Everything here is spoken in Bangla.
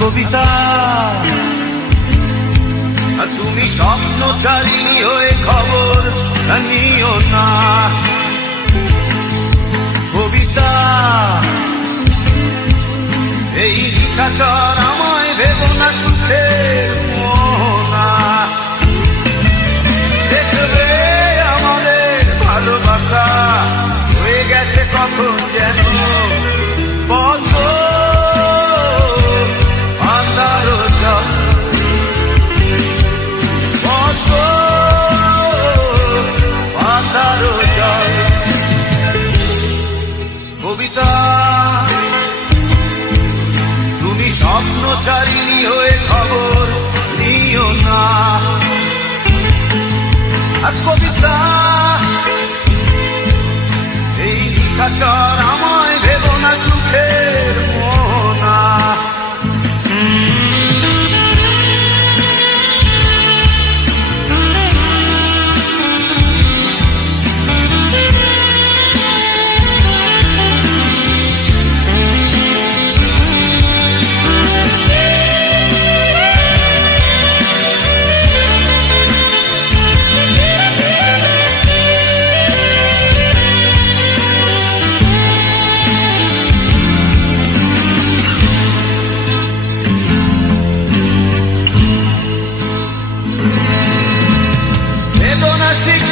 কবিতা, তুমি স্বপ্নচারিণী হয়ে খবর নিও না। কবিতা, এই নিশাচর আমায় ভেবো না সুখের মোহনা। দেখবে আমাদের ভালোবাসা হয়ে গেছে কখন যেন পদ্ম কবিতা, তুমি স্বপ্নচারিণী হয়ে খবর নিও না। আর কবিতা, এই নিশাচর আমায় ভেবো না সুখের মোহনা। বেদনা শিখ